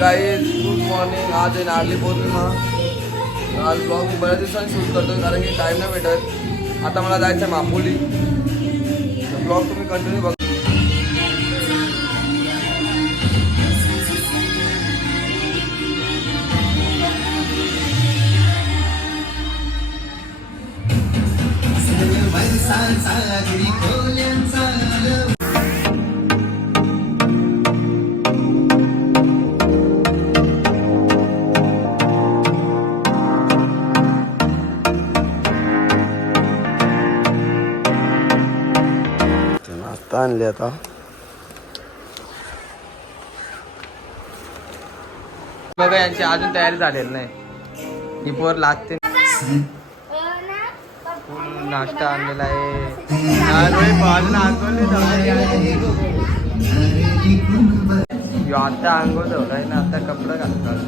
Guys good morning. आज आहे नारळी पौर्णिमा. आज ब्लॉग मी बऱ्याच दिवसांनी शूट करतो कारण की टाईम नाही भेटत. आता मला जायचं आहे मापोली. ब्लॉग तुम्ही कंटिन्यू बघा. आणले आता बघा. यांची अजून तयारी झालेली नाही. ही पोर लागते. नाश्ता आणलेला आहे. आता अंघोळ ठेवलाय ना. आता कपडा घालतात.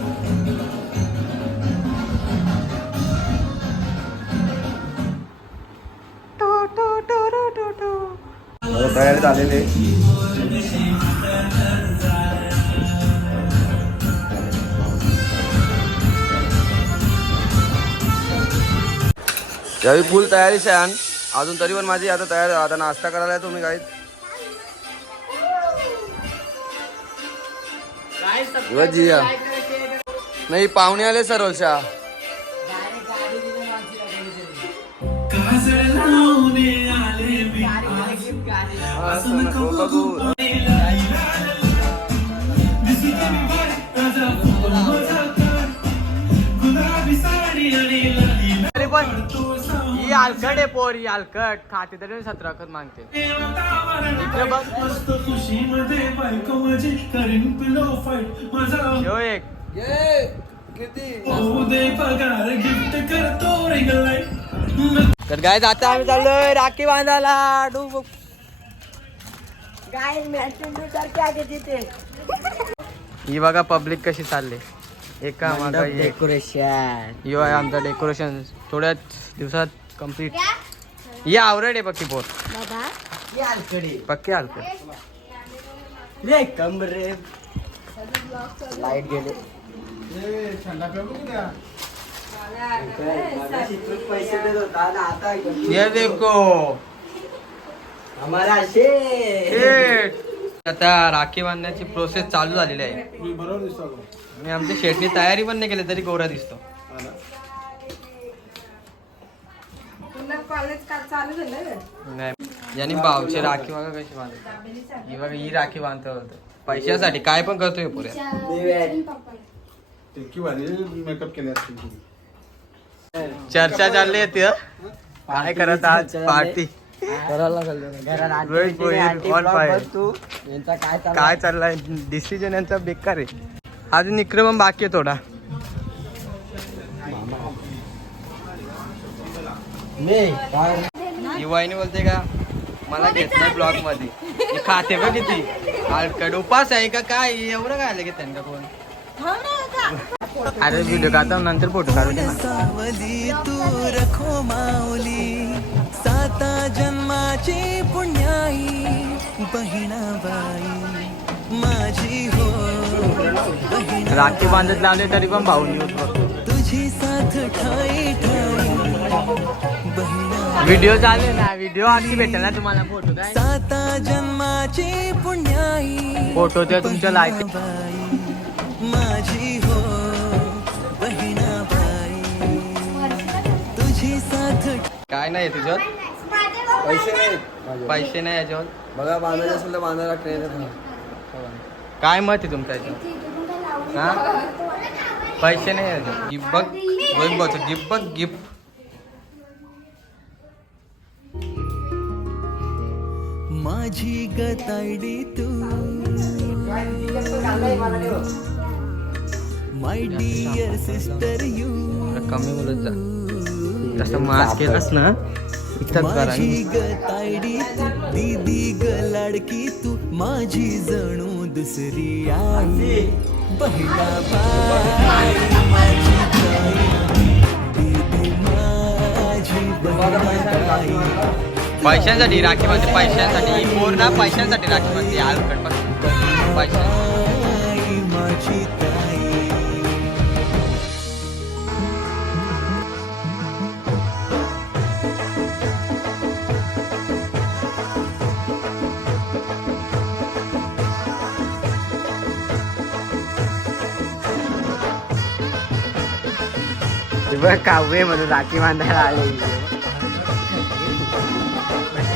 तयारी झालेली आहे. यावेळी फुल तयारी शान अजून तरी पण माझी आता तयार. आता नाश्ता करायला तुम्ही काय जिया नाही पाहुणे आले सर्वशा. अलकट आहे पोरी. अलकट खाते तरी 17 खत मागते. तर गाय आता आम्ही चाललोय राखी बांधायला. ही बघा पब्लिक कशी चालली. एका मागा डेकोरेशन. यो आहे आमचं डेकोरेशन. थोड्याच दिवसात कंप्लीट. ये आवरेड आहे पक्की पोर. पक्की हलकड लाईट गेले. ये देखो हमारा शेठ. आता राखी बांधण्याची प्रोसेस चालू झालेली आहे. मी आमच्या शेटनी तयारी पण नाही केली तरी गोरा दिसतो. नाही यांनी भावची राखी बघा कशी बांधतो. ही बघा ही राखी बांधतो होतं पैशासाठी. काय पण करतोय पुऱ्या. चर्चा चालली आहे. काय करत आज पार्टी काय चाललाय. डिसिजन यांचा बेकार आहे. अजून निक्रम बाकी आहे थोडा. ही वाहिनी बोलते का मला घेत नाही ब्लॉग मध्ये. खाते बघ किती हलकड. उपास आहे का काय एवढं काय आलं की त्यांना कोण. अरे व्हिडिओ काढता नंतर फोटो काढू दे. तू रखो माऊली 7 जन्माची पुण्याई बहिणाबाई माझी हो. राखी बांधत लावले तरी पण भाऊ न्यूज बघतो. तुझी साथ ठाई ठाई व्हिडिओ चालू ना. व्हिडिओ आधी भेटेल ना तुम्हाला. फोटो काय 7 जन्माची पुण्याई फोटो ते तुमच्या लाईक माझी हो बहिणाबाई तुझी साथ. काय नाही तुझ्यात पैसे नाही. पैसे नाही याच्यावर. बघा बांधायचं असेल तर बांधायला ट्रेन. काय मत आहे तुमच्या याच्यावर. हा पैसे नाही याच्यावर. गिफ्ट बघ रोहित भाऊचं गिफ्ट बघ. गिफ्ट माझी गतायडी तू माय डिअर सिस्टर यू. कमी बोलत जा. जसं मास्क केलास ना इथं करा. माझी गतायडी तू दीदी ग लाडकी तू माझी जणू दुसरी आई बहिणाबाई माझी ताई दीदी माझी बहिणाबाई. पैशांसाठी राखी बांधते. पैशांसाठी पोर ना पैशांसाठी राखी बांधते. हलकट पैशांसाठी. माझी बघ काव्य म्हणून राखी बांधायला आले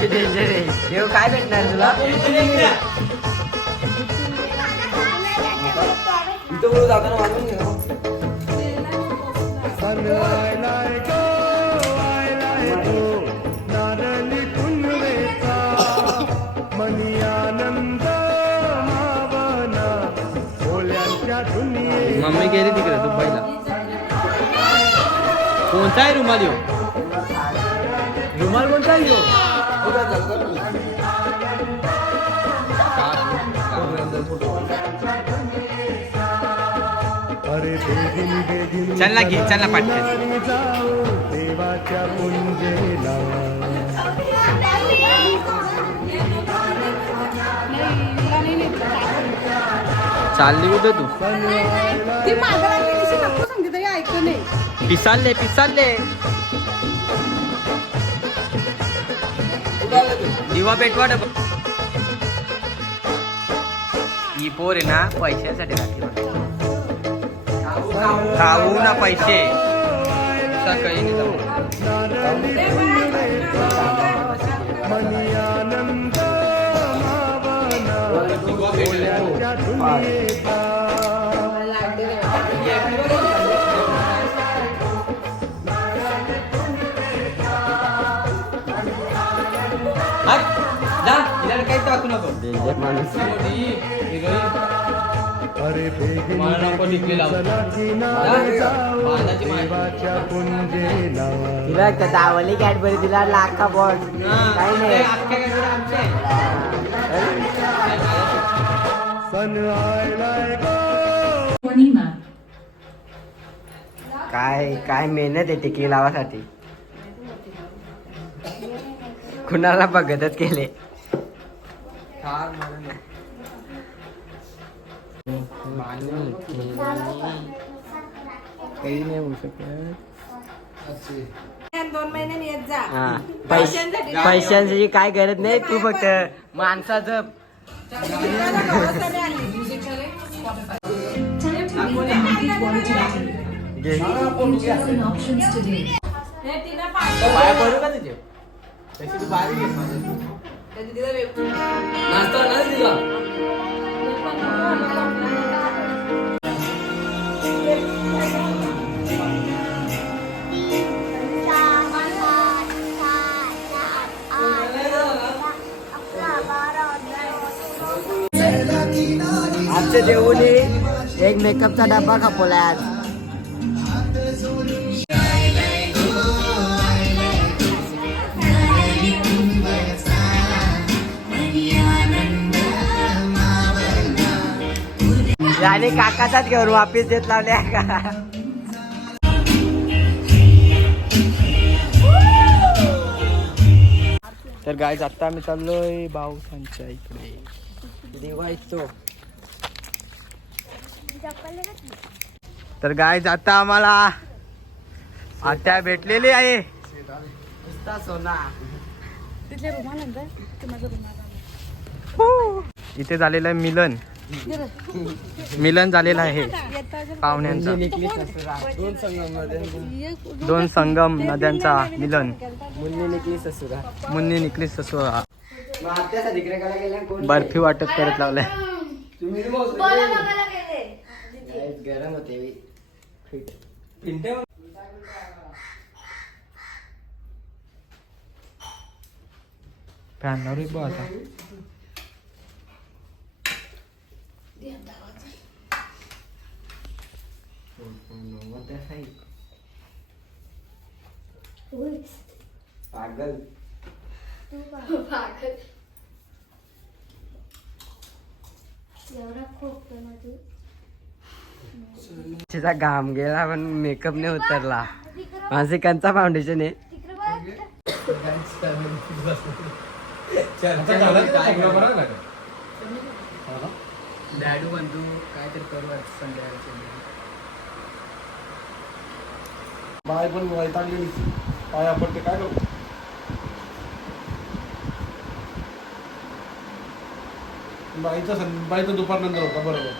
डेंजर आहे देव. काय भेटणार तुला? इथं बोलू जाताना मागून घे ना. मम्मी गेली तिकडे दुबईला. कोणता आहे रुमाल यो? रुमाल कोणता आहे यो? चल ना घे, चल ना पटकन. चालली कुठे तू? ती मागं लागली दिवशी नको सांगते तरी ऐकलं नाही. पिसालले पिसालले. दिवा पेटवा डबा. ही पोर आहे ना पैशासाठी राखी बांधते. खाऊ ना पैसे. सकाळी नाही जाऊ. काही टाकू नको. डेंजर माणूस. मला नको टिकली लावून. तिला दावली कॅडबरी तिला लाखा बॉट काही नाही. काय काय मेहनत आहे टिकली लावासाठी. कुणाला बघतच केले. काही नाही होऊ शकत. 2 महिन्यांनी येत जा. हा पैशांसाठी पैशांची काय गरज नाही. तू फक्त माणसाचं मित्राला भरोसाने आली. हे तिनं पाया पडू का तुझे? तशी तू बारीक आहेस माझ्या. त्याची तिला वेग- नाश्ता नाही दिला. आमच्या देऊनी एक मेकअपचा डब्बा खपवलाय आज. याने काकाचाच घेऊन वापिस देत लावल्या का. तर गाईज आता आम्ही चाललोय भाऊसांच्या इकडे. दिवाळीचो तर गाय आता आम्हाला आत्या भेटलेली आहे. सोना तिथले रुमाल आणताय? ते माझा रुमाल आणा. इथे झालेलं आहे मिलन. मिलन झालेलं आहे पाहुण्यांचा. दोन संगम नद्यांचा मिलन. मुन्नी निकली ससुरा. बर्फी वाटप करत लावलाय. गरम होते. फॅनवर बघ आता. पागल तिचा घाम गेला पण मेकअप नाही उतरला. मानसिकांचा फाउंडेशन आहे. डॅडू बंधू काय तरी करू संध्याकाळचे. बाय पण वैतागली काय आपण ते काय करू. बाईचा दुपार नंतर होता बरोबर.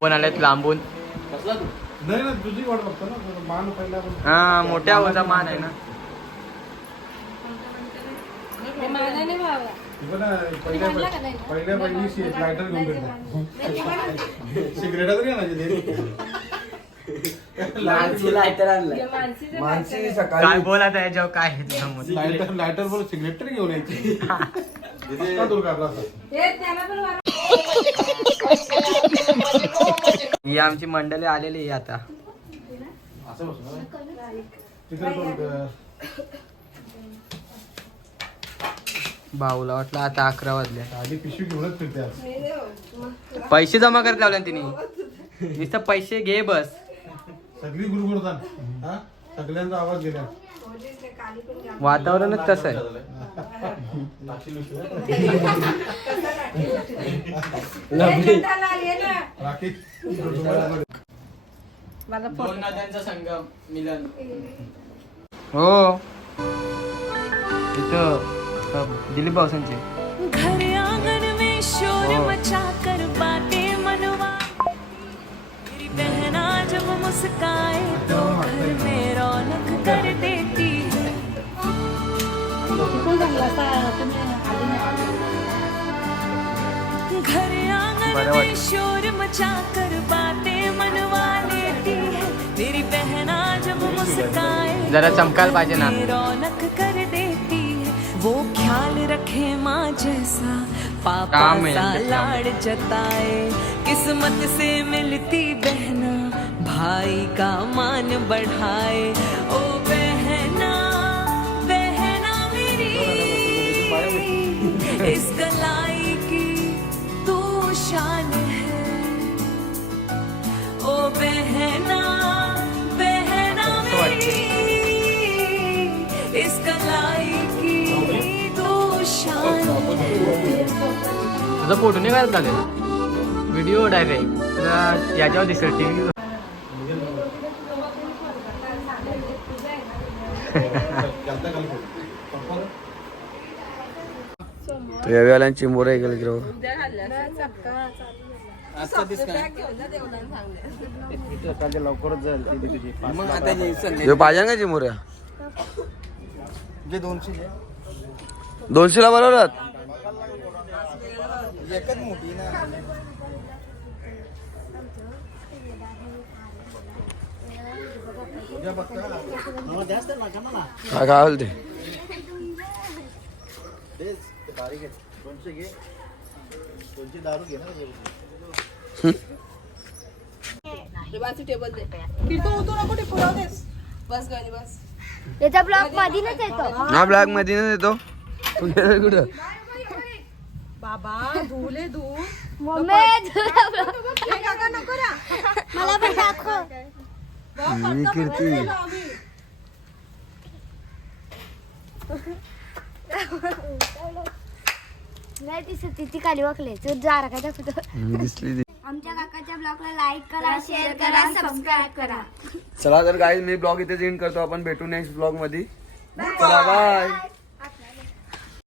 पण आलेत लांबून. नाही ना तुझी वाट बघतो ना मान पहिला पण. हा मोठ्या आवाजा मान आहे ना. पहिल्या पहिली लायटर घेऊन भेटला सिगरेट तरी मानसी काय सकाळी बोला याच्यावर काय आहे तुझं मत? लायटर बोल सिगरेट तरी घेऊन यायची का तुला काढला असता? ही आमची मंडळी आलेली आहे आता. असं बसू चिकन करून कर. भाऊला वाटलं आता 11 वाजले. आधी पिशवी घेऊनच फिरते आज. पैसे जमा करत लावले तिने. नुसतं पैसे घे बस. सगळी गुरगुरतात हा सगळ्यांचा आवाज गेला. वातावरणच तसं आहे. राखी दोन नद्यांचा संगम मिलन. हो इथं दिलीप भाऊसांचे. घर आंगन में शोर मचा कर बातें मनवा मेरी बहना जब मुस्काए तो घर में रौनक कर देती है घर आंगन में शोर मचा कर बातें मनवा लेती है मेरी बहना जब मुस्काए जरा चमकायला पाहिजे ना. रौनक कर देती है वो ख्याल रखे माँ जैसा पापा काम है सा इनके काम। लाड़ जताए किस्मत से मिलती बहना भाई का मान बढ़ाए ओ बहना बहना मेरी इस कलाई की तू शान है ओ बहना बहना मेरी इस कलाई की तू शान है तुझा फोटो नाही काढत लागेल. व्हिडिओ डायरेक्ट याच्यावर दिसेल टीव्ही. रविवाल्यांची मोरे गेले की लवकरच जाईल पाहिजे का चिमुऱ्या 200 ला बरोबर. काय बोलते याचा ब्लॉग मधीनच येतो. हा ब्लॅक मध्ये येतो. कुठं मम्मी मला पण दाखव. मी कीर्ती नाही दिसत ती खाली वाकले जा काय दाखवतो. दिसली. आमच्या काकाच्या ब्लॉगला लाईक करा, शेअर करा, सबस्क्राईब करा. चला तर गाईज मी ब्लॉग इथे एंड करतो. आपण भेटू नेक्स्ट ब्लॉग मध्ये. चला बाय.